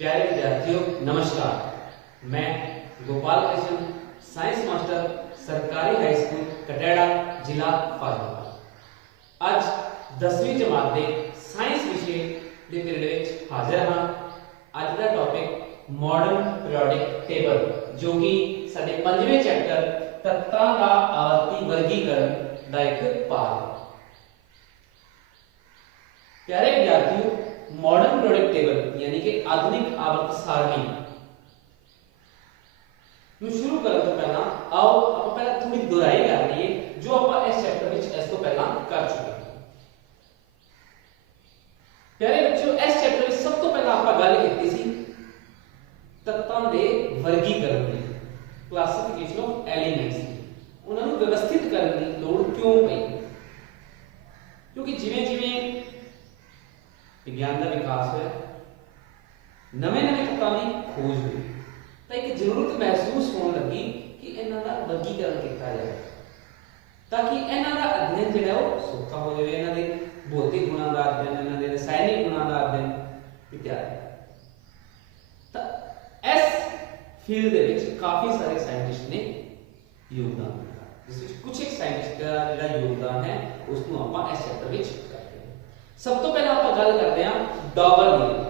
प्यारे विद्यार्थियों नमस्कार। मैं गोपाल कृष्ण, साइंस मास्टर, सरकारी हाई स्कूल कटेड़ा, जिला फाजिलका। आज 10वीं जमात के साइंस विषय के पीरियड में हाजिर हाँ। अज का टॉपिक मॉडर्न पीरियोडिक टेबल, जो कि साडे 5वें चैप्टर तत्तां दा आवर्ती वर्गीकरण का एक पार्ट है। प्यारे विद्यार्थियों, मॉडर्न पीरियोडिक टेबल यानी कि आधुनिक आवर्त सारणी शुरू करने तो पहला आओ आप पहला थोड़ी दोहराई कर लईए जो आप इस चैप्टर में इस तो पहला कर चुके हैं। प्यारे बच्चों, इस चैप्टर में सब तो पहला आप गल की सी तत्तां दे वर्गीकरण की, क्लासिफिकेशन ऑफ एलिमेंट्स की। उन्होंने व्यवस्थित करने की लोड़ क्यों पई? क्योंकि जिवें जिवें विज्ञान का विकास होया, नवे नवे तत्तां की खोज हुई, तो एक जरूरत महसूस होने लगी कि इन्हां दा वर्गीकरण किया जाए ताकि इन्हां दा अध्ययन जिहड़ा वो सौखा हो जाए। इन्हां दे भौतिक गुणां दा अध्ययन, इन्हां दे रसायनिक गुणां दा अध्ययन इत्यादि। तो इस फील्ड दे विच काफी सारे साइंटिस्ट ने योगदान दिया, जिस कुछ एक साइंटिस्ट का जिहड़ा योगदान है उसनूं आपां इस चैप्टर विच करते हैं। सब तो पहले आपां गल करते हैं डॉबर नियम।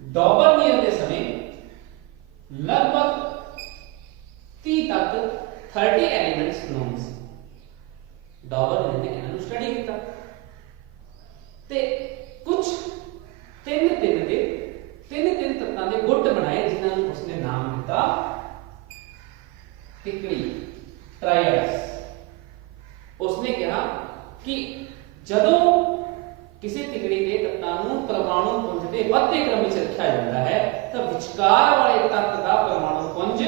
डॉबर नियम के समय लगभग 30 तक 30 एलिमेंट्स नोन सी। डॉबर नियम ने इन्हां नूं स्टडी किया ते कुछ तीन तत्तां दे गुट बनाए जिन्हां नूं उसने नाम दिता तिकड़ी, ट्रायड्स। उसने कहा कि जदों किसी तिकड़ी के तत्तां नूं परमाणु पुंज के बढ़ते क्रम में रखा जाता है तो विचकार वाले तत्त का परमाणु पुंज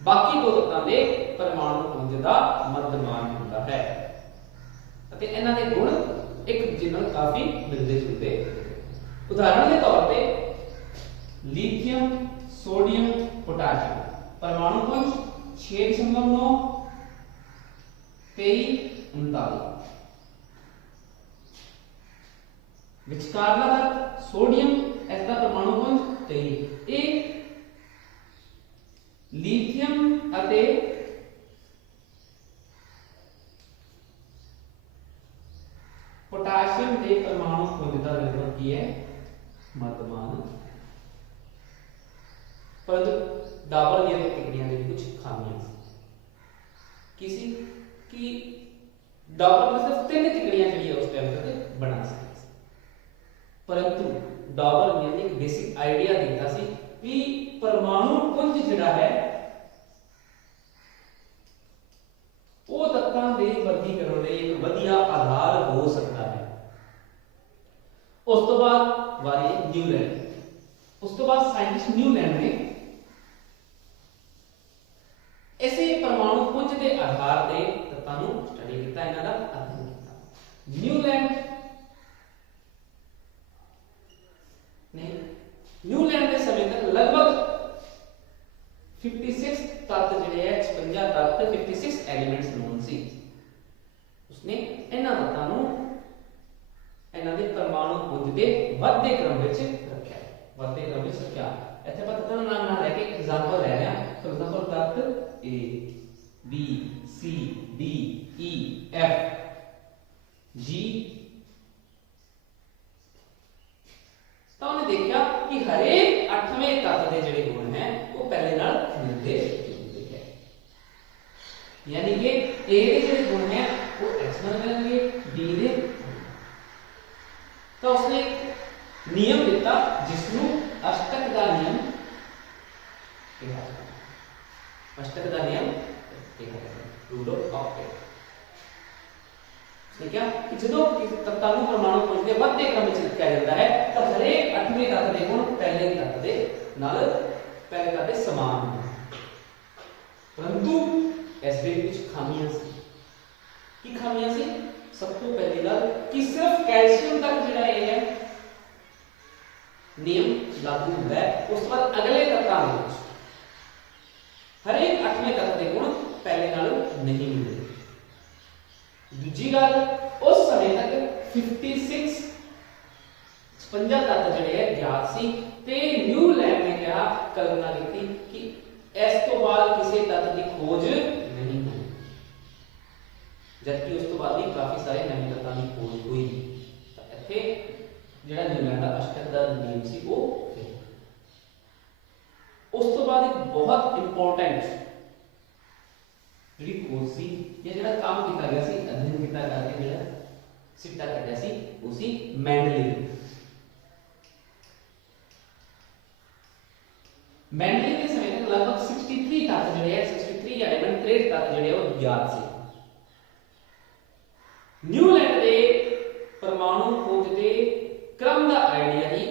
बाकी दो तत्तां के परमाणु पुंज का मध्यमान होता है। अते इन्हां दे गुण एक दूजे नाल काफी मिलते जुलते। उदाहरण के तौर पे लिथियम, सोडियम, पोटाशियम परमाणु पुंज 6.9, 23, 39। विचकारला तत्त सोडियम, इसका परमाणु पुंज 23। एक लिथियम अते पोटाशियम के परमाणु पुंज का लगभग की है मध्यमान। परंतु डाबर नियम तिकड़ियां की कुछ खामियां किसी कि डाबर में सिर्फ 3 तिकड़ियां जी उस टाइम तक बना सकती, परंतु डाबर नियम ने एक बेसिक आइडिया दिता सी कि परमाणु पुंज जिहड़ा है वो तत्तां दे वर्गीकरण दे एक वधिया आधार हो सकता है। उस तो बाद वारी न्यूलैंड, उस तो बाद साइंटिस्ट न्यूलैंड ने ऐसे परमाणु पुंज के आधार पे तत्तां नूं स्टडी किया, इन्हां दा अध्ययन किया। न्यूलैंड के समय तक लगभग 56 तत्त जिहड़े है 56 तत्त 56 एलिमेंट्स नोन सी। उसने इन्हां तत्तां नूं इन्हां दे परमाणु पुंज के बढ़ते क्रम विच रखिया, बढ़ते क्रम विच रखिया। इत्थे ਆਪਾਂ तत्तां दा नाम लेके एग्जांपल ले रहे हैं। फॉर एग्जांपल तत्त A, B, C, D, E, F, G। तो उन्हें देखा कि हरेक 8वें तत्त के जिहड़े गुण हैं वो पहले नाल मिलते जुलते हैं, यानी कि A के जिहड़े गुण हैं वो X नाल मिलेंगे, B दे। तो उसने नियम दिता जिसनूं अष्टक का नियम कहा जाता है। अष्टक का नियम कहा जाता है, रूल ऑफ ऑक्टेट। उसने क्या कि जदों तत्तां नूं परमाणु पुंज के बढ़ते क्रम में लिखा जाता है तो हरेक 8वें तत्त के गुण पहले तत्त के नाल पहले तत्त के समान होंदे, परंतु इसके कुछ खामियां सी। की खामियां सी? सब तो पहली गल कि सिर्फ कैल्शियम तक जिहड़ा ये है नियम लागू होता है, उस बाद अगले तत्तां दे विच हरेक 8वें तत्त के गुण पहले नालों नहीं मिलते। दूजी गल उस उस समय तक 56 तत्त ਜਿਹੜੇ ਹੈ ਗਿਆਤ ਸੀ ਤੇ ਨਿਊਲੈਂਡ ਨੇ ਕਿਹਾ ਕਲਪਨਾ ਕੀਤੀ ਕਿ ਇਸ ਤੋਂ ਬਾਅਦ ਕਿਸੇ ਤੱਤ ਦੀ ਖੋਜ ਨਹੀਂ ਹੋਈ, ਜਦਕਿ ਉਸ ਤੋਂ ਬਾਅਦ ਵੀ ਕਾਫੀ ਸਾਰੇ ਨਵੇਂ ਤੱਤਾਂ ਦੀ ਖੋਜ ਹੋਈ। ਤਾਂ ਇੱਥੇ ਜਿਹੜਾ ਨਿਊਲੈਂਡ ਦਾ ਅਸ਼ਟਕ ਦਾ ਨਿਯਮ ਸੀ ਉਹ ਉਸ ਤੋਂ ਬਾਅਦ ਇੱਕ ਬਹੁਤ ਇੰਪੋਰਟੈਂਟ ਜਿਹੜੀ ਖੋਜ ਸੀ ਜਾਂ ਜਿਹੜਾ ਕੰਮ ਕੀਤਾ ਗਿਆ ਸੀ, ਅਧਿਐਨ ਕੀਤਾ ਕਰਕੇ ਜਿਹੜਾ ਸਿੱਟਾ ਕੱਢਿਆ ਸੀ ਉਹ ਸੀ ਮੈਂਡਲਿਵ। ਮੈਂਡਲਿਵ ਦੇ ਸਮੇਂ ਤੱਕ ਲਗਭਗ 63 ਤੱਤ ਜਿਹੜੇ ਹੈ 63 ਜਾਂ 63 ਤੱਤ ਜਿਹੜੇ ਉਹ ਗਿਆਤ ਸੀ। ਨਿਊਲੈਂਡ ਦੇ ਪਰਮਾਣੂ ਖੋਜ ਦੇ क्रम का आइडिया ही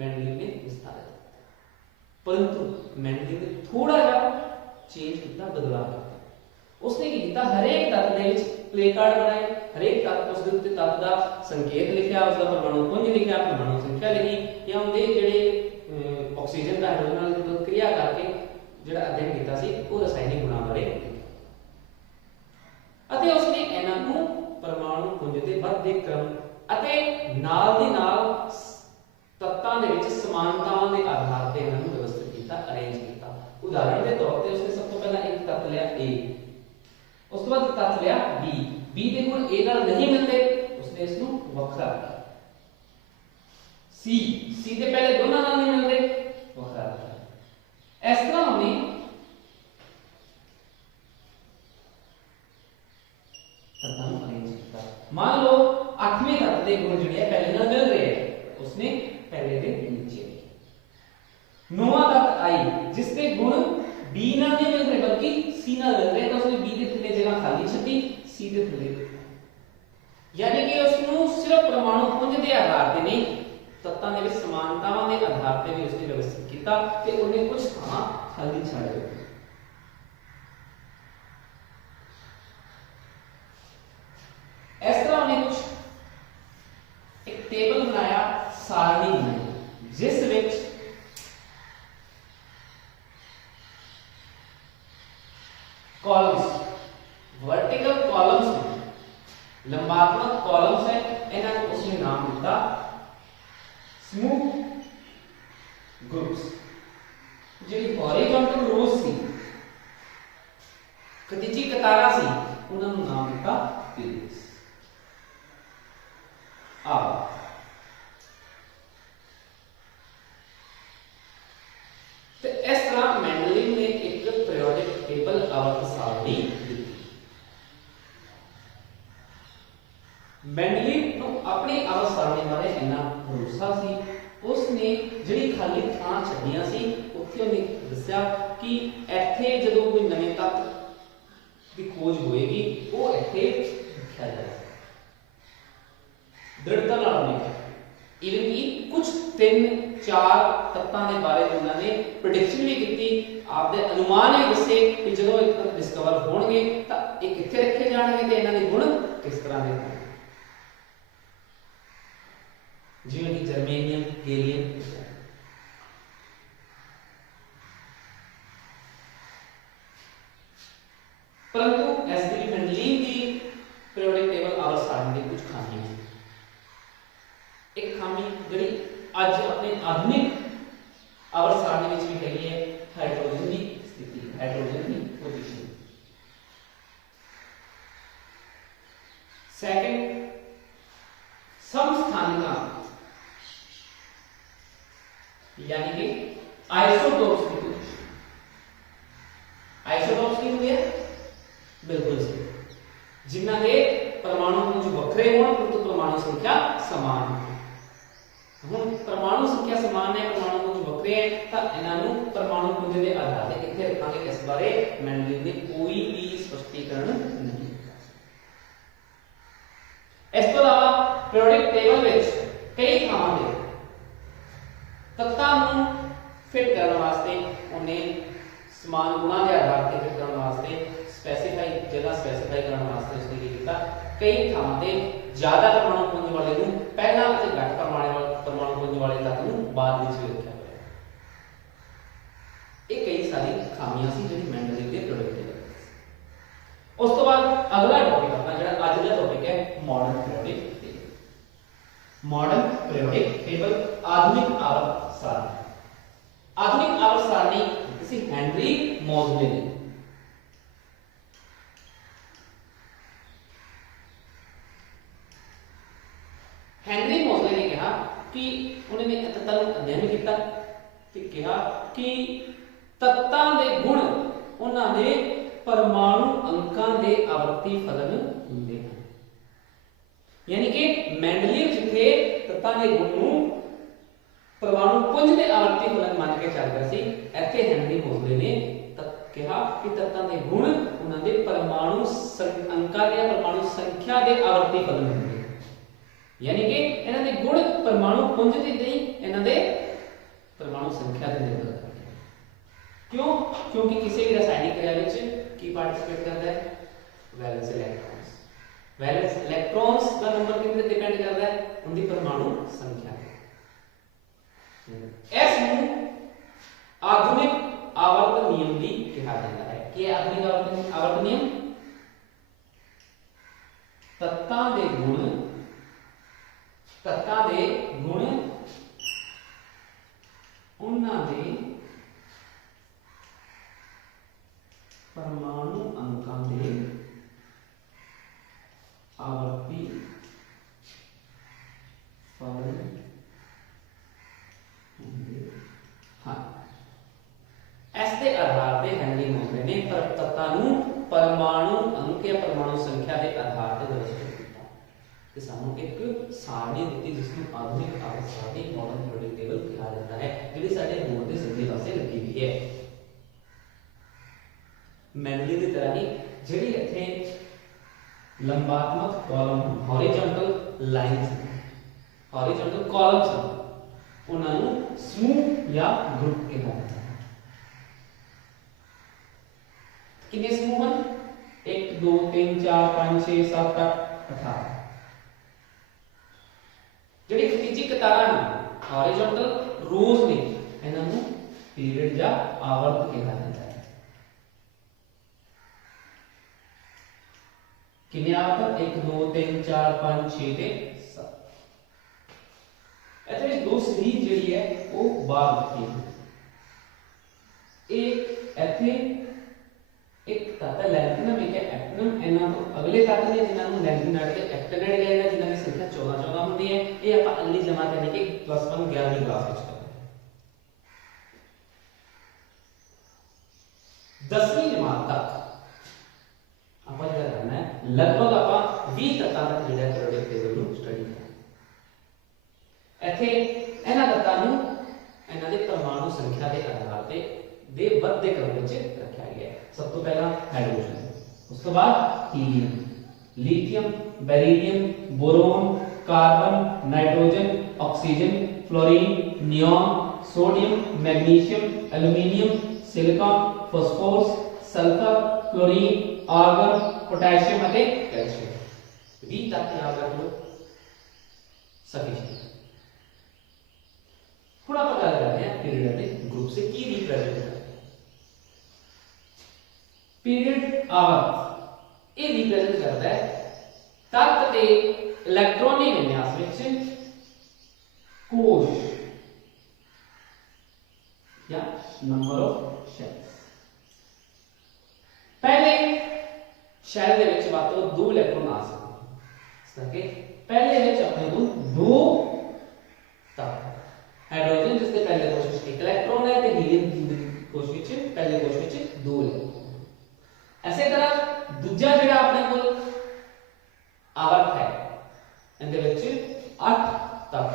मैंडलिव ने विस्तारित किया, परंतु मैंडलिव ने थोड़ा जा चेंज किया, बदलाव किया। उसने की किया हरेक तत्त दे विच प्ले कार्ड बनाए, हरेक तत्त उस दे उत्ते तत्त दा संकेत लिखिया, उसका परमाणु पुंज लिखिया, परमाणु संख्या लिखी या उनके जिहड़े ऑक्सीजन दा हाइड्रोजन नाल प्रतिक्रिया करके जिहड़ा अध्ययन किया सी वो रसायनिक गुणां बारे अते उसने इन्हां नूं परमाणु पुंज दे वधदे क्रम ਅਤੇ ਨਾਲ ਦੀ ਨਾਲ ਤੱਤਾਂ ਦੇ ਵਿੱਚ ਸਮਾਨਤਾਵਾਂ ਦੇ ਆਧਾਰ ਤੇ ਇਹਨਾਂ ਨੂੰ ਵਿਵਸਥਿਤ ਕੀਤਾ, ਅਰੇਂਜ ਕੀਤਾ। ਉਦਾਹਰਣ ਦੇ ਤੌਰ ਤੇ ਉਸਨੇ ਸਭ ਤੋਂ ਪਹਿਲਾਂ ਇੱਕ ਤੱਤ ਲਿਆ A, ਉਸ ਤੋਂ ਬਾਅਦ ਤੱਤ ਲਿਆ B, B ਦੇ ਗੁਣ A ਨਾਲ ਨਹੀਂ ਮਿਲਦੇ, ਉਸਨੇ ਇਸ ਨੂੰ ਵੱਖਰਾ ਕੀਤਾ। C ਦੇ ਪਹਿਲੇ ਦੋਨਾਂ ਨਾਲ ਨਹੀਂ ਮਿਲਦੇ, ਵੱਖਰਾ ਕੀਤਾ। ਇਸ ਤਰ੍ਹਾਂ ਉਹਨੇ तत्तां ਨੂੰ ਅਰੇਂਜ ਕੀਤਾ। मान लो 8वें तत्त के गुण जिहड़े पहले नाल मिल रहे हैं, उसने पहले दे नीचे। 9वां तत्त आई जिसके गुण B नाल नहीं मिल रहे बल्कि C नाल मिल रहे, तो उसने B के थल्ले जगह खाली छड्डी, C के थल्ले, यानी कि उसनु सिर्फ परमाणु पुंज के आधार ते नहीं तत्तां दे विच समानतावां दे आधार ते भी उसने व्यवस्थित किया ते उन्हें कुछ थां खाली छड्ड दित्ती। इस तरह उन्हें कुछ एक टेबल बनाया, सारणी बनाई, जिस विच कॉलम्स, वर्टिकल कॉलम्स, लंबात्मक कॉलम्स है, इन्हां को उसने नाम दिता स्मूथ ग्रुप्स। जिहड़ी हॉरिजॉन्टल रोज सी, खतीजी कतारां सी, उन्हां नूं नाम दिता पिलर्स। तो इस तरह मैंडलिव ने एक पीरियोडिक टेबल आवर्त सारणी दी। मैंडलिव को अपनी आवर्त सारणी बारे इन्ना भरोसा सी, उसने जिहड़ी खाली थां छड्डियां सी उत्थे उन्हें दस्सिया कि इत्थे जदों कोई नवे तत्त की खोज होएगी वो इत्थे लिखिया जाएगा। दृढ़ता नाल नहीं, इवन कि कुछ 3-4 तत्तां दे बारे उन्होंने प्रेडिक्शन भी की, आपदे अनुमान ही दसे कि जदों एक तत्त डिस्कवर होणगे तां ये कित्थे रखे जाणगे ते इन्हां दे गुण किस तरह दे होणगे, जिवें कि जर्मेनियम, गैलियम। परंतु एसडी मैंडलिव की पीरियोडिक टेबल आवर्त सारणी कुछ खामियां हैं। एक खामी जिहड़ी अज अपने आधुनिक आवर्त सारणी विच भी हैगी है, हाइड्रोजन की स्थिति, हाइड्रोजन की पोजीशन। सेकंड, समस्थानिका यानी कि आइसोटोप्स की पोजीशन। आइसोटोप्स की होंगे बिल्कुल सही, जिन्हां दे परमाणु पुंज वखरे होण परंतु परमाणु संख्या समान हो। हुण परमाणु संख्या समान है, परमाणु पुंज वखरे है, तां इन्हां नूं परमाणु पुंज दे आधार ते कित्थे रखांगे, इस बारे मैंडलिव ने कोई भी स्पष्टीकरण नहीं दिया। इस तो अलावा पीरियोडिक टेबल विच कई थावां ते तत्तां नूं फिट करन वास्ते उन्हें समान गुणां दे आधार ते फिट करन वास्ते स्पेसिफाई जगह स्पेसिफाई करन वास्ते उसने की कीता, कई थावां ते ज्यादा परमाणु पुंज वाले नूं पहला ते घट परमाणु पुंज वाले तत्त नूं बाद विच रखिया होया। ये कई सारी खामियां सी जिहड़ी मैंडलिव दे पीरियोडिक टेबल। उस तो बाद अगला टॉपिक अपना जिहड़ा आज का टॉपिक है modern periodic table. Modern periodic table आधुनिक आवर्त सारणी। आधुनिक आवर्त सारणी किसी हेनरी मोजले ने कहा कि उन्होंने तत्तां दा अध्ययन किया ते कहा कि तत्तां दे गुण उन्हां दे परमाणु अंकां दे आवर्ती फलन हुंदे हैं। यानी कि मेंडलीव जिथे तत्तां दे गुण नूं परमाणु पुंज दे आवर्ती फलन मान के चलदा सी, इत्थे हेनरी मोजले ने कहा कि तत्तां दे गुण उन्हां दे परमाणु अंकां दे परमाणु संख्या दे आवर्ती फलन हुंदे। यानी कि इन्हां दे गुण परमाणु पुंज दे नहीं, इन्हां दे परमाणु संख्या दे निर्भर करदे हैं। क्यों? क्योंकि किसी भी रासायनिक क्रिया विच की पार्टिसिपेट करता है वैलेंस इलेक्ट्रॉन्स। वैलेंस इलेक्ट्रॉन्स का नंबर कितने डिपेंड करता है उनकी परमाणु संख्या पे। इस आधुनिक आवर्त नियम भी कहा जाता है। कि आधुनिक आवर्त नियम तत्तां दे गुण उन्हां दे परमाणु अंकां दे आवर्ती फलन होंगे। हाँ, इस दे आधार पे हेनरी मोजले ने तत्तां नूं परमाणु अंक या परमाणु संख्या के आधार पर व्यवस्थित किया कि सानू एक सारणी दी जिसमें आधुनिक आवर्त सारणी मॉडर्न पीरियोडिक टेबल कहा जाता है, जिहड़ी साडे बोर्ड के सज्जे पासे लगी हुई है। मेंडली की तरह ही जिहड़ी इत्थे लंबात्मक column horizontal lines horizontal columns उन्हां नूं समूह या ग्रुप कहा जाता है। कितने समूह हैं? 1 2 3 4 5 6 7 8 18। ਜਿਹੜੀ ਖਿਤਿਜੀ ਕਤਾਰਾਂ ਨੇ ਹੌਰੀਜ਼ੌਂਟਲ ਰੋਜ਼ ਨੇ, ਇਹਨਾਂ ਨੂੰ ਪੀਰੀਅਡ ਜਾਂ ਆਵਰਤ ਕਿਹਾ ਜਾਂਦਾ ਹੈ। ਕਿੰਨੇ ਆਵਰਤ? 1 2 3 4 5 6 ਤੇ 7। ਇਹਦੇ ਵਿੱਚ ਦੋ ਸੀਰੀਜ਼ ਜਿਹੜੀ ਹੈ ਉਹ ਬਾਹਰ ਦਿੱਤੀ ਹੈ। एक ਇੱਥੇ एक तत्त लैंथिनम एक है एक्टिनम। इन्हां ਤੋਂ अगले तत्त ने जिन्हां ਨੂੰ लैंथिनाइड ਤੇ एक्टिनाइड कहते हैं, जिन्हां ਦੀ संख्या 14 ਹੁੰਦੀ है। ਇਹ ਆਪਾਂ अगली जमात यानी कि +1 11वीं क्लास ਵਿੱਚ ਕਰਾਂਗੇ। 10वीं जमात तक ਆਪਾਂ ਜਿਹੜਾ ਕਰਨਾ ਹੈ लगभग ਆਪਾਂ 20 ਤੱਤਾਂ ਤੱਕ ਜਿਹੜਾ ਪੀਰੀਓਡਿਕ ਟੇਬਲ ਨੂੰ ਸਟੱਡੀ ਕਰਾਂਗੇ। ਇੱਥੇ ਇਹਨਾਂ ਤੱਤਾਂ ਨੂੰ ਇਹਨਾਂ ਦੇ परमाणु संख्या ਦੇ आधार ਤੇ ਦੇ ਵੱਧਦੇ क्रम ਵਿੱਚ ਰੱਖਿਆ ਗਿਆ ਹੈ। सब तो पहला हाइड्रोजन, उसके बाद helium, lithium, beryllium, boron, carbon, nitrogen, oxygen, fluorine, neon, sodium, magnesium, aluminium, silicon, phosphorus, sulphur, chlorine, argon, potassium और कैल्शियम। 20 तक याद रख लो सफिशिएंट। थोड़ा पता लगा रहे हैं पीरियोडिक ग्रुप से की रिप्रेजेंट करते हैं। पीरियड आवर्त ये रिप्रेजेंट करता है तत्त के इलेक्ट्रॉनिक विन्यास विच कोश या नंबर ऑफ शेल्स। पहले शेल दे विच मात्र 2 इलेक्ट्रॉन आ सकते हैं, इस करके पहले विच अपने को 2 तत्त हाइड्रोजन जिसके पहले कोश विच 1 इलेक्ट्रॉन है ते हीलियम कोश विच पहले कोश विच 2 इलेक्ट्रॉन। ऐसे तरह दूजा जिहड़ा अपने कोल आवर्त है इनदे विच 8 तत्त,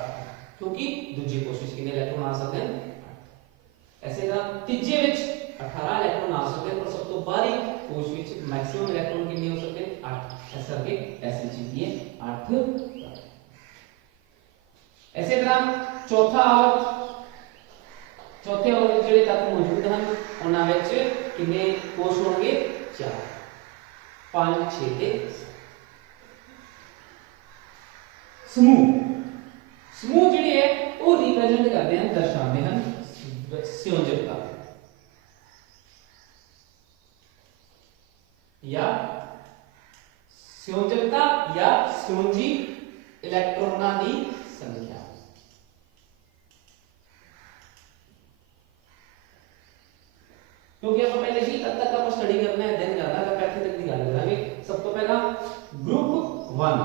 क्योंकि दूजी कोशिश कितने इलेक्ट्रॉन आ सकते हैं 8। ऐसे तरह तीजे विच 18 इलेक्ट्रॉन आ सकते हैं, पर सब तो बाहरी कोश विच मैक्सिमम इलेक्ट्रॉन कितने हो सकते हैं 8। ऐसा करके ऐसी चीज है 8 तत्त। ऐसे तरह चौथे आवर्त जिहड़े तत्त मौजूद हैं उन्हां विच कितने कोश होणगे 4 5 6 ते समूह जिहड़े है वो रिप्रेजेंट करते हैं दर्शाते हैं संयोजकता या संयोजकता या संयोजी इलेक्ट्रॉनों की संख्या। क्योंकि आप पहले ही तब तक आप स्टडी करना है, देन करना है, पैसे तक की गल करेंगे। सब तो पहला ग्रुप 1,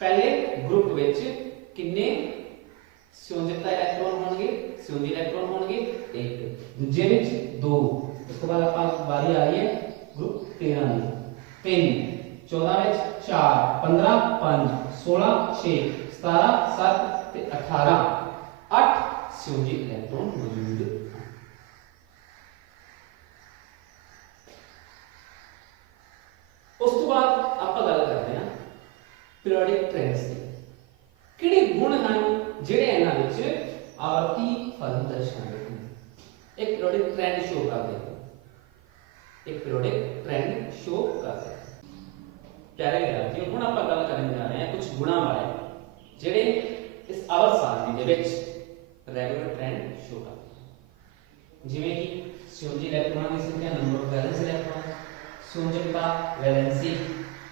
पहले ग्रुप विच कितने संयोजकता इलेक्ट्रॉन होंगे, संयोजी इलेक्ट्रॉन होंगे 1, दूजे विच 2। उसके बाद आप बारी आ रही है ग्रुप 13 की, 3, 14 विच 4, 15 5, 16 6, 17 7 ते 18 8 संयोजी इलेक्ट्रॉन मौजूद हैं। उस तो बाद आप गल करते हैं पीरियोडिक ट्रेंड्स की। किहड़े गुण हैं जिहड़े इन्हां विच आवर्ती फल दर्शाते हैं। एक पीरियोडिक ट्रेंड शो करते हैं, प्यारे विद्यार्थियों हुण आपां गल करन जा रहे हैं कुछ गुणां बारे जिहड़े इस आवर्त सारणी दे विच रेगुलर ट्रेंड शो करते हैं। जिवें कि संयोजी इलेक्ट्रॉनों की संख्या, नंबर ऑफ वैलेंस इलेक्ट्रॉन, संयोजकता, वैलेंसी,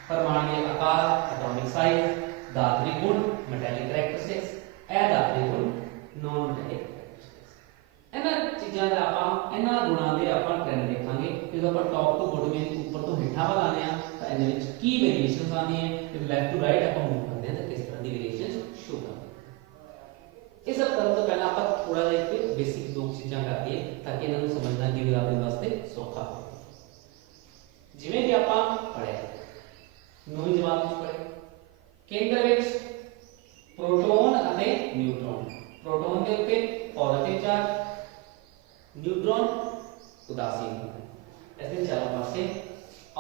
परमाणु आकार, एटॉमिक साइज, धात्विक गुण, मेटालिक कैरेक्टरिस्टिक्स, अधात्विक गुण, नॉन मेटालिक कैरेक्टरिस्टिक्स। इन्हां चीज़ां दा आपां इन्हां गुणां दे आपां ट्रेंड देखांगे। जो आपां टॉप टू बॉटम यानी ऊपर तो हेठां वाल आने आ तां इहदे विच की वेरिएशनस आंदी है, ते लेफ्ट टू राइट आपां मूव करदे हां तां किस तरह दी वेरिएशनस शो करदे। ये सब करने तो पहले आप थोड़ा सा एक बेसिक दो चीज़ां कर दिए ताकि इन्होंने समझना कि भी आपके वास्ते सौखा हो। जिवें कि आप पढ़े 9वीं जमात में पढ़े केंद्र विच प्रोटॉन और न्यूट्रॉन, प्रोटॉन के उत्ते पॉजिटिव चार्ज, न्यूट्रॉन उदासीन होता है। ऐसे चारों पासे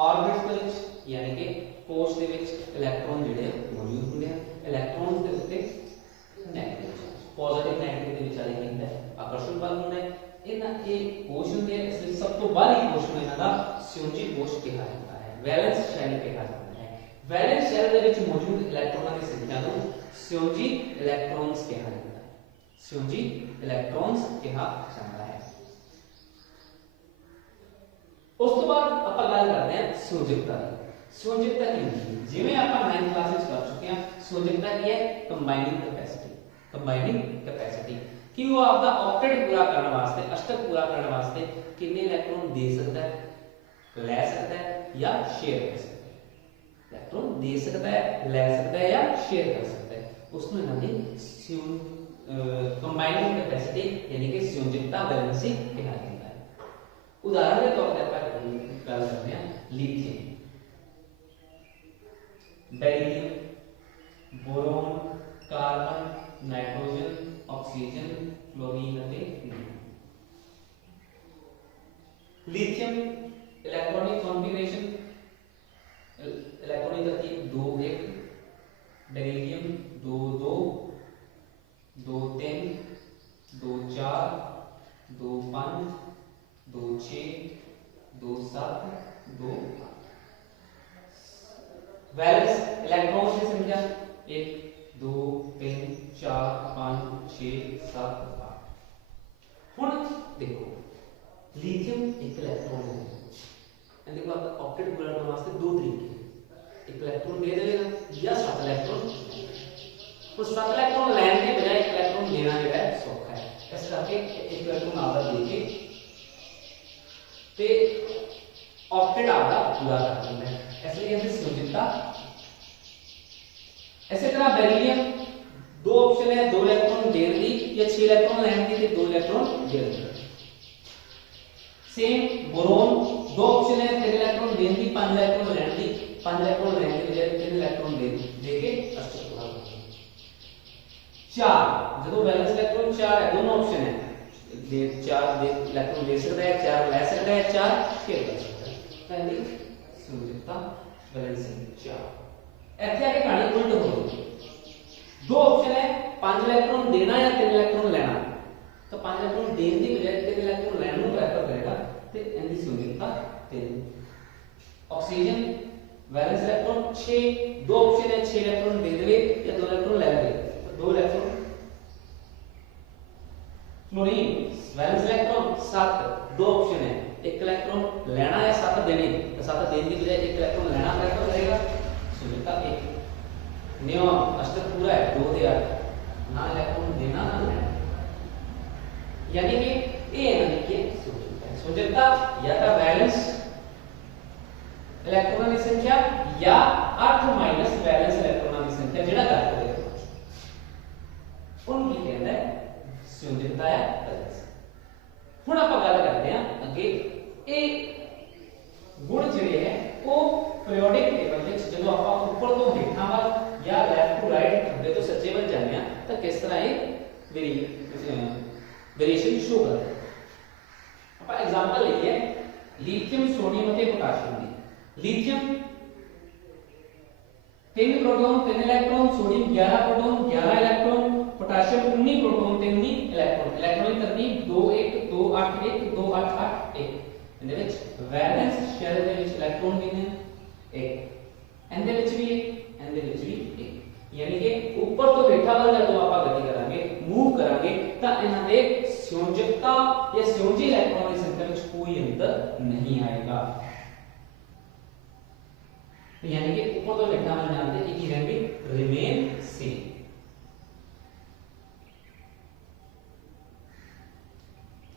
ऑर्बिट्स दे विच यानी कि कोश दे विच इलेक्ट्रॉन जिहड़े मौजूद होंदे हैं। इलेक्ट्रॉन दे उत्ते नेगेटिव पॉजिटिव नेगेटिव के विचारे कहता है आकर्षण बल होना है। इन्हां ये कोश होंदे हैं, इसलिए सब तो बाहरी कोश में इन्हां दा संयोजी कोश कहा जाता है, वैलेंस शेल कहा जाता है। वैलेंस शेल दे विच मौजूद इलेक्ट्रॉनों की संख्या को संयोजी इलेक्ट्रॉन्स कहा जाता है, संयोजी इलेक्ट्रॉन्स कहा जाता है। उस तो बाद आप गल करते हैं संयोजकता की। संयोजकता की जिवें आप 9th क्लास में कर चुके हैं, संयोजकता की है कंबाइनिंग कैपेसिटी कि वो आपका ऑक्टेट पूरा करने वास्ते, अष्टक पूरा करने वास्ते कितने इलेक्ट्रॉन दे सकता है, ले सकता है या शेयर कर सकता है। इलेक्ट्रॉन दे सकता है, ले सकता है या शेयर कर सकता है, उसमें इन्होंने कंबाइनिंग कैपेसिटी यानी कि संयोजकता वैलेंसी कहा जाता है। उदाहरण के तौर पर आप गल करते हैं lithium, beryllium, boron, carbon, nitrogen, oxygen, fluorine और helium. Lithium electronic configuration electronic तरतीब 2 1, बेरिलियम 2 2 2 3 2 4 2 5 2 6 2 7 2 8। वैलेंस इलेक्ट्रॉन की संख्या 1 2 3 4 5 6 7 8। हुण देखो लिथियम एक इलेक्ट्रॉन है, इनके बाद ऑक्टेट पूरा करने वास्ते दो तरीके, एक इलेक्ट्रॉन दे देगा या 7 इलेक्ट्रॉन। तो 7 इलेक्ट्रॉन लेने के बजाय 1 इलेक्ट्रॉन देना जो है सौखा है, इस करके 1 इलेक्ट्रॉन आपका देके ते ऑक्टेट आपका पूरा कर देना है, इसलिए इसकी संयोजकता। ऐसे तरह बेरिलियम दो ऑप्शन है, 2 इलेक्ट्रॉन देने की या 6 इलेक्ट्रॉन लेने की, 2 इलेक्ट्रॉन देने की। सेम बोरॉन दो ऑप्शन है, 3 इलेक्ट्रॉन देने की, 5 इलेक्ट्रॉन लेने की, 5 इलेक्ट्रॉन लेने की बजाय 3 इलेक्ट्रॉन देके अष्टक पूरा करना है। 4 जो वैलेंस इलेक्ट्रॉन 4 है, दोनों ऑप्शन है, 4 इलेक्ट्रॉन दे सकता है, 4 ले सकता है, 4 शेयर कर सकता है। पहली संयोजकता वैलेंसी 4। ऐसे आगे कहानी उल्ट हो गई, दो ऑप्शन है, 5 इलेक्ट्रॉन देना या 3 इलेक्ट्रॉन लेना, तो 5 इलेक्ट्रॉन देने की बजाय 3 इलेक्ट्रॉन लेने को प्रेफर करेगा, तो इनकी संयोजकता 3। ऑक्सीजन वैलेंस इलेक्ट्रॉन 6, दो ऑप्शन है, 6 इलेक्ट्रॉन दे देवे या 2 इलेक्ट्रॉन ले लेवे, तो 2 इलेक्ट्रॉन। फ्लोरीन वैलेंस इलेक्ट्रॉन 7, दो ऑप्शन है, 1 इलेक्ट्रॉन लेना या 7 देने तो 7 देने की बजाय 1 इलेक्ट्रॉन लेना पड़ेगा, रहेगा सुविधा 1 नियम अष्टक पूरा है 2 दे 8 ना इलेक्ट्रॉन देना ना लेना, यानी कि ए यानी कि सुविधा या तो बैलेंस इलेक्ट्रॉनों की संख्या या 8 माइनस बैलेंस इलेक्ट्रॉनों की संख्या जेड़ा कर दे उनकी कहता है संयोजकता या बैलेंस। हुण आपां गल करते हैं अगे ए गुण जिहड़े है वो पीरियोडिक टेबल विच जदों आपां ऊपर तो हेठां वल या लेफ्ट टू राइट खब्बे तो सज्जे वल जांदे हां तां किस तरह ये वेरिएशन शो करदा है। आपां एग्जांपल लईए लिथियम सोडियम और पोटाशियम दी। Lithium 3 proton 3 electron, sodium 11 proton 11 electron, potassium 19 proton 19 electron. Electron की तरतीब 2 1 2 8 1 2 8 8 1। इनदे विच वैलेंस शेल दे विच इलेक्ट्रॉन कितने 1, इनदे विच भी 1, इनदे विच भी 1, यानी कि ऊपर तो हेठा वाल जदों आपां गति करांगे मूव करांगे तां इन्हां दे संयोजकता या संयोजी इलेक्ट्रॉन की संख्या विच कोई अंतर नहीं आएगा, यानी कि ऊपर तो हेठा वाल जानते एक ही रहेंगे रिमेन सेम।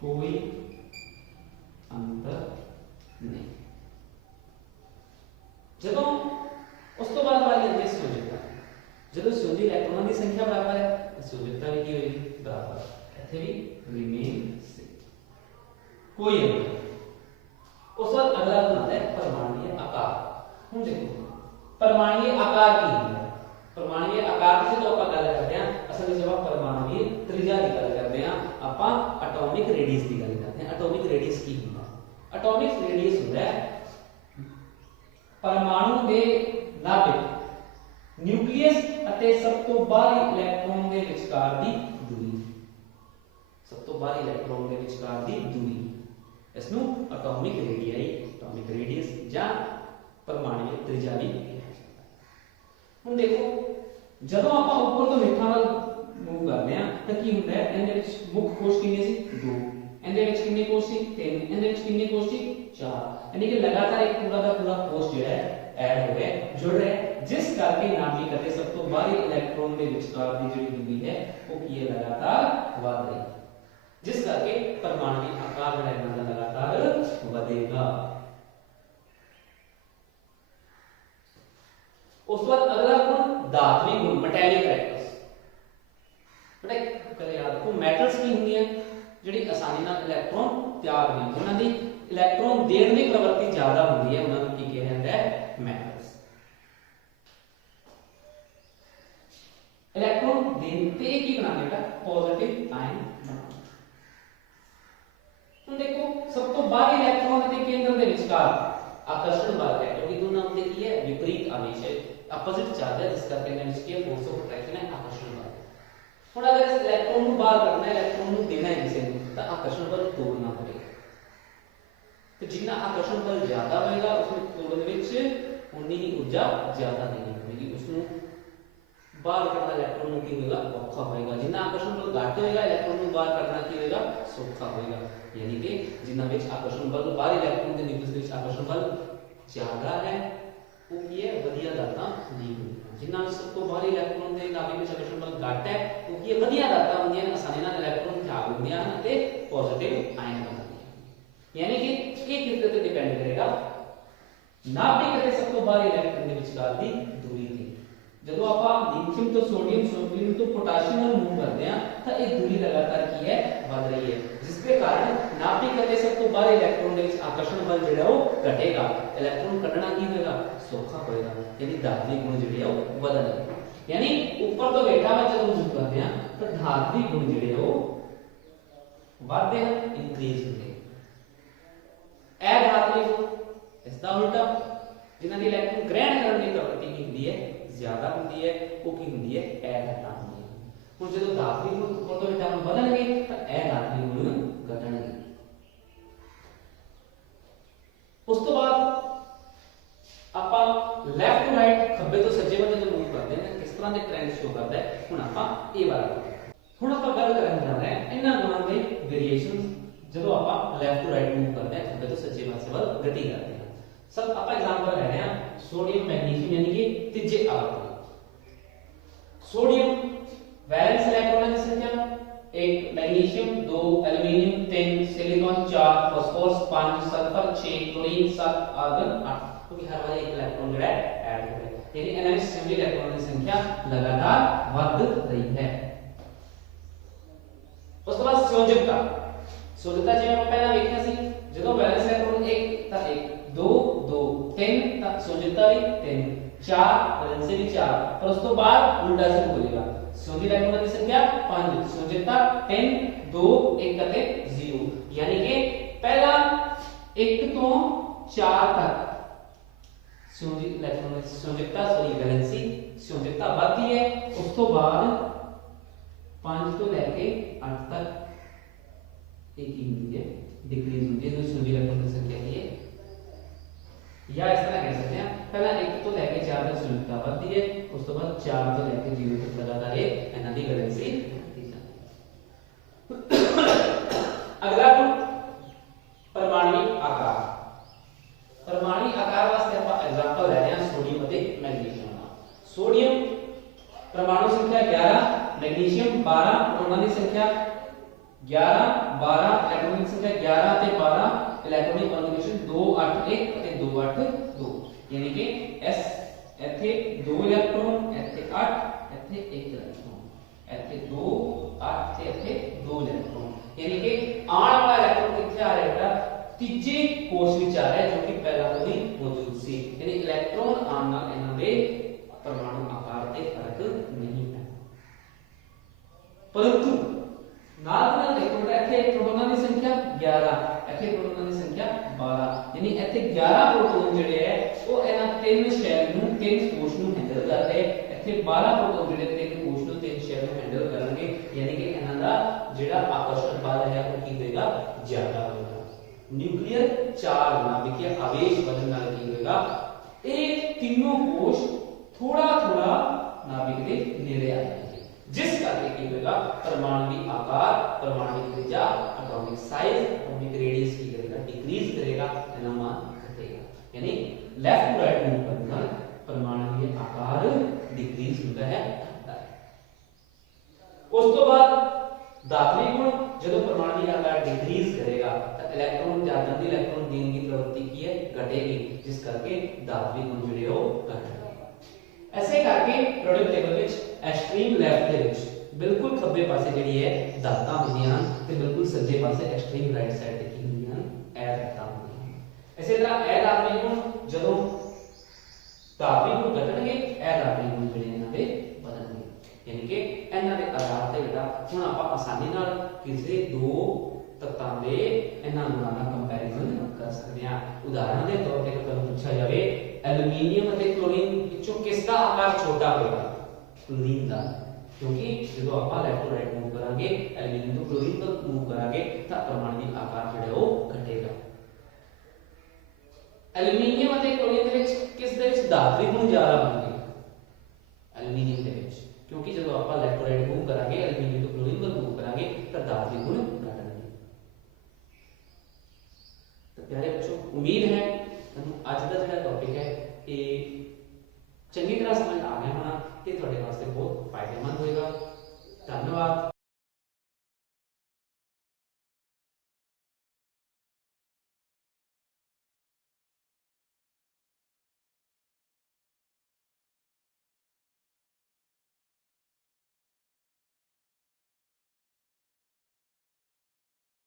कोई अंतर नहीं। जदों उस तो बाद वाली आती है संयोजकता, जदों संयोजी इलेक्ट्रॉनों की संख्या बराबर है संयोजकता भी की होगी बराबर, इथे भी रिमेन सेम कोई अंतर। उस बाद अगला गुण आता है परमाणुीय आकार। हम देखो परमाणुीय आकार की है, परमाणुीय आकार से जो आप गल करते हैं असल में जब आप परमाणुीय त्रिज्या की गल करते हैं आप एटॉमिक रेडियस की गल करते हैं। एटॉमिक रेडियस की होता है, एटॉमिक रेडियस होता है परमाणु के नाभिक न्यूक्लियस ਅਤੇ सब तो बाहरी इलेक्ट्रॉन के विचकार की दूरी, सब तो बाहरी इलेक्ट्रॉन के विचकार की दूरी इसनु एटॉमिक रेडियाई एटॉमिक रेडियस या परमाणुीय त्रिज्या भी कहा जाता है। हुण देखो जदों आपां ऊपर तो हेठां वाल मूव करदे हां तां की हुंदा है इहदे विच मुख्य कोश किन्ने सी 2, इहदे विच किन्ने कोश सी 3, इहदे विच किन्ने कोश सी 4, यानी कि लगातार एक पूरा दा पूरा कोश जिहड़ा है ऐड हो गया जुड़ रहा है, जिस करके नाभिक अते सब तो बाहरी इलेक्ट्रॉन के विचकार की जिहड़ी दूरी है वो की है लगातार बढ़ रही है, जिस करके परमाणुई आकार जिहड़ा इहनां दा लगातार बढ़ेगा। उस बाद अगला गुण धात्विक गुण मेटैलिक कैरेक्टर्स। बेटा कल याद रखो मेटल्स की होंगी है जिहड़ी आसानी नाल इलेक्ट्रॉन त्याग नहीं, जिन्हां दी इलेक्ट्रॉन देण दी प्रवृत्ति ज्यादा होंदी है उन्हां नूं की कहा जाता है मेटल्स। इलेक्ट्रॉन देते की बनाने बेटा पॉजिटिव आयन बनाना। हम देखो सब तो बाहरी इलेक्ट्रॉन के केंद्र के विचकार आकर्षण बल है, क्योंकि दोनों में की है विपरीत आवेश है, अपोजिट चार्ज है, जिस करके इनमें की फोर्स ऑफ अट्रैक्शन है आकर्षण बल। हुण अगर इस इलेक्ट्रॉन को बाहर करना है, इलेक्ट्रॉन को देना है किसी को तो आकर्षण बल तोड़ना पड़ेगा, तो जितना आकर्षण बल ज्यादा होगा उसमें तोड़ने विच उन्नी ही ऊर्जा ज्यादा देनी पड़ेगी, उसमें बाहर करना इलेक्ट्रॉन की होगा औखा होगा, जितना आकर्षण बल घट होगा इलेक्ट्रॉन को बाहर करना की होगा सौखा होगा, यानी कि जिन्ना विच आकर्षण बल बाहर इलेक्ट्रॉन के न्यूक्लियस विच आकर्षण बल ज्यादा है वो की है वधिया धातां लीक होंदियां, जिन्ना विच सब तो बाहर इलेक्ट्रॉन के नाभिक विच आकर्षण बल घट है वो की है वधिया धातां होंदियां ने, आसानी नाल इलेक्ट्रॉन त्याग होंदियां हैं ते पॉजिटिव आयन बनादियां, यानी कि ये किस ते डिपेंड करेगा नाभिक के सब तो बाहर इलेक्ट्रॉन के विचकार दी दूरी ते। जदों आपां लिथियम तो सोडियम सोडियम तो पोटाशियम में मूव करते हैं तो ये दूरी लगातार की है बढ़ रही है, जिसके कारण नाभिक के सब तो बाहर इलेक्ट्रॉन के आकर्षण बल जिहड़ा वो घटेगा, इलेक्ट्रॉन कढना की होगा सौखा होगा, यानी धात्विक गुण जिहड़े वो बढ़णगे, यानी ऊपर तो हेठा वा जदों मूव करते हैं तो धात्विक गुण जिहड़े वो बढ़दे हैं इंक्रीज होंदे। अधात्विक गुण इसका उल्टा जिन्हां दी इलेक्ट्रॉन ग्रहण करने की प्रवृत्ति की होंदी है ज्यादा होती है वो की होती है अधात्विक होंदी है। हुण जदों धात्विक गुण ऊपर तो हेठा बढ़णगे तो अधात्विक गुण घटणगे। उस तो बाद आपां लेफ्ट टू राइट खब्बे तो सज्जे वाले जो मूव करते हैं किस तरह के ट्रेंड शो करता है, हुण आपां ए वाला हुण आपां गल करन जा रहे हैं इन्हां गुणां दे वेरिएशंस जदों आपां लेफ्ट टू राइट मूव करते हैं खब्बे तो सज्जे पासे वाल गति करते हैं। सब आप एग्जांपल ले रहे हैं सोडियम मैग्नीशियम यानी कि तीजे आवर्त। सोडियम वैलेंस इलेक्ट्रॉन की संख्या 1, magnesium 2, aluminium 3, silicon 4, phosphorus 5, sulphur 6, chlorine 7, argon 8। क्योंकि हर बार एक इलेक्ट्रॉन जो है ऐड हो रहा है, यानी एनएच सिंगल इलेक्ट्रॉन की संख्या लगातार बढ़ रही है। उसके बाद संयोजकता। संयोजकता जिਵੇਂ ਆਪਾਂ ਪਹਿਲਾਂ ਵੇਖਿਆ ਸੀ, ਜਦੋਂ ਵੈਲੈਂਸ ਇਲੈਕਟ੍ਰੋਨ 1 ਤਾਂ 1, 2 2 3 ਤਾਂ ਸੰयोजकता भी 3, 4 वैलेंसी भी 4, पर उस तो बाद उल्टा से हो जाएगा। संयोजी इलेक्ट्रॉन की संख्या 5, संयोजकता 10 2 1 ਅਤੇ 0, यानी कि पहला 1 ਤੋਂ 4 तक संयोजी इलेक्ट्रॉन की संयोजकता वैलेंसी संयोजकता बढ़ती है। उस तो बाद 5 ਤੋਂ ਲੈ ਕੇ 8 तक एक ही होती है, डिक्रीज होती है जो संयोजी इलेक्ट्रॉन की संख्या की है। या इस तरह कह सकते हैं पहला 1 ਤੋਂ ਲੈ ਕੇ 4 तक संयोजकता बढ़ती है, उस तो बाद 4 ਤੋਂ ਲੈ ਕੇ 0 तक लगातार ये ਇਹਨਾਂ ਦੀ वैलेंसी बढ़ती जाती है। अगला गुण परमाणु आकार। परमाणु आकार वास्ते ਆਪਾਂ एग्जांपल ले रहे हैं सोडियम ਅਤੇ मैग्नीशियम ਦਾ। सोडियम परमाणु संख्या 11, मैग्नीशियम 12, प्रोटॉन की संख्या 11 12, इलेक्ट्रॉन की संख्या 11 ਤੇ 12, इलेक्ट्रॉनिक कॉन्फिगरेशन 2 8 1 ਅਤੇ 2 8 2, यानी कि S ਇੱਥੇ 2 ਇਲੈਕਟ੍ਰੋਨ, ਇੱਥੇ 8, ਇੱਥੇ 1 ਇਲੈਕਟ੍ਰੋਨ, ਇੱਥੇ 2 8 ਤੇ ਇੱਥੇ 2 ਇਲੈਕਟ੍ਰੋਨ, यानी कि ਆਉਣ ਵਾਲਾ ਇਲੈਕਟ੍ਰੋਨ ਕਿੱਥੇ ਆ ਰਿਹਾ ਹੈ? ਤੀਜੇ ਕੋਸ਼ ਵਿੱਚ ਆ ਰਿਹਾ ਜੋ ਕਿ ਪਹਿਲਾਂ ਤੋਂ ਹੀ ਮੌਜੂਦ ਸੀ, यानी ਇਲੈਕਟ੍ਰੋਨ ਆਉਣ ਨਾਲ ਇਹਨਾਂ ਦੇ परमाणु आकार ਤੇ फर्क नहीं है। परंतु नाल देखो ਇੱਥੇ प्रोटॉनां ਦੀ संख्या 11, ਇੱਥੇ प्रोटॉनां ਦੀ संख्या 12, यानी ਇੱਥੇ 11 प्रोटॉन ਜਿਹੜੇ ਹੈ ਉਹ ਇਹਨਾਂ ਤਿੰਨ ਸ਼ੈਲ ਨੂੰ ਤਿੰਨ ਕੋਸ਼ ਨੂੰ ਹੈਂਡਲ ਕਰਦੇ, ਇੱਥੇ 12 प्रोटॉन ਜਿਹੜੇ ਤਿੰਨ ਕੋਸ਼ ਨੂੰ ਤਿੰਨ ਸ਼ੈਲ ਨੂੰ ਹੈਂਡਲ ਕਰਨਗੇ, यानी कि ਇਹਨਾਂ ਦਾ ਜਿਹੜਾ ਆਕਰਸ਼ਣ ਬਲ ਹੈ ਉਹ ਕੀ ਹੋਏਗਾ? ਜ਼ਿਆਦਾ ਹੋਏਗਾ। न्यूक्लियर चार्ज नाभिकीय आवेश बढ़ने ਨਾਲ ਕੀ ਹੋਏਗਾ? ਇਹ ਤਿੰਨੋਂ ਕੋਸ਼ थोड़ा थोड़ा नाभिक के नेड़े आ जाएंगे, जिस करके की होगा परमाणु आकार, परमाणु त्रिज्या, एटॉमिक साइज, एटॉमिक रेडियस की करेगा डिक्रीज करेगा, एना मान घटेगा, यानी लेफ्ट टू राइट मूव करने ਨਾਲ परमाणु आकार डिक्रीज होता है। उस तो बाद दात्री गुण, जब परमाणु आकार डिक्रीज करेगा तो इलेक्ट्रॉन ज्यादा दी इलेक्ट्रॉन देने की प्रवृत्ति की है घटेगी, जिस करके दात्री गुण ਜਿਹੜੇ ਉਹ ਘਟਣਗੇ। ऐसे करके प्रोडक्ट टेबल ਵਿੱਚ एक्सट्रीम लेफ्ट ਦੇ ਵਿੱਚ ਬਿਲਕੁਲ ਖੱਬੇ ਪਾਸੇ ਜਿਹੜੀ ਹੈ ਧਾਤਾਂ ਹੁੰਦੀਆਂ ਹਨ ਤੇ ਬਿਲਕੁਲ ਸੱਜੇ ਪਾਸੇ ਐਕਸਟ੍ਰੀਮ ਰਾਈਟ ਸਾਈਡ ਤੇ ਕੀ ਹੁੰਦੀਆਂ ਹਨ? ਇਹ ਧਾਤਾਂ ਹੁੰਦੀਆਂ ਹਨ। ਇਸੇ ਤਰ੍ਹਾਂ ਇਹ ਧਾਤਾਂ ਗੁਣ ਜਦੋਂ ਧਾਤਾਂ ਗੁਣ ਘਟਣਗੇ ਇਹ ਧਾਤਾਂ ਗੁਣ ਜਿਹੜੇ ਇਹਨਾਂ ਦੇ ਵਧਣਗੇ, ਯਾਨੀ ਕਿ ਇਹਨਾਂ ਦੇ ਆਧਾਰ ਤੇ ਜਿਹੜਾ ਹੁਣ ਆਪਾਂ ਆਸਾਨੀ ਨਾਲ ਕਿਸੇ ਦੋ ਤੱਤਾਂ ਦੇ ਇਹਨਾਂ ਗੁਣਾਂ ਦਾ ਕੰਪੈਰੀਜ਼ਨ ਕਰ ਸਕਦੇ ਹਾਂ। ਉਦਾਹਰਨ ਦੇ ਤੌਰ ਤੇ ਤੁਹਾਨੂੰ ਪੁੱਛਿਆ ਜਾਵੇ एल्यूमीनियम ਅਤੇ क्लोरीन ਵਿੱਚੋਂ ਕਿਸ ਦਾ ਆਕਾਰ ਛੋਟਾ ਹੋਵੇਗਾ? क्लोरीन ਦਾ, क्योंकि ਜਦੋਂ ਆਪਾਂ ਲੈਫਟ ਟੂ ਰਾਈਟ ਮੂਵ ਕਰਾਂਗੇ एल्यूमीनियम ਤੋਂ क्लोरीन ਤੱਕ ਮੂਵ ਕਰਾਂਗੇ ਤਾਂ परमाणु ਦਾ ਆਕਾਰ ਜਿਹੜਾ ਉਹ ਘਟੇਗਾ। एल्यूमीनियम ਅਤੇ क्लोरीन ਦੇ ਵਿੱਚ ਕਿਸ ਦੇ ਵਿੱਚ ਧਾਤਵੀ ਗੁਣ ਜ਼ਿਆਦਾ ਹੋਣਗੇ? एल्यूमीनियम ਦੇ ਵਿੱਚ, क्योंकि ਜਦੋਂ ਆਪਾਂ ਲੈਫਟ ਟੂ ਰਾਈਟ ਮੂਵ ਕਰਾਂਗੇ एल्यूमीनियम ਤੋਂ क्लोरीन ਵੱਲ ਮੂਵ ਕਰਾਂਗੇ ਤਾਂ ਧਾਤਵੀ ਗੁਣ ਘਟਣਗੇ। ਤਾਂ ਪਿਆਰੇ ਬੱਚੋ, ਉਮੀਦ ਹੈ ਅੱਜ ਦਾ ਜਿਹੜਾ ਟੌਪਿਕ ਹੈ ਇਹ ਚੰਗੀ ਤਰ੍ਹਾਂ ਸਮਝ ਆ ਗਿਆ ਹੋਣਾ ਤੇ ਤੁਹਾਡੇ ਵਾਸਤੇ ਬਹੁਤ ਫਾਇਦੇਮੰਦ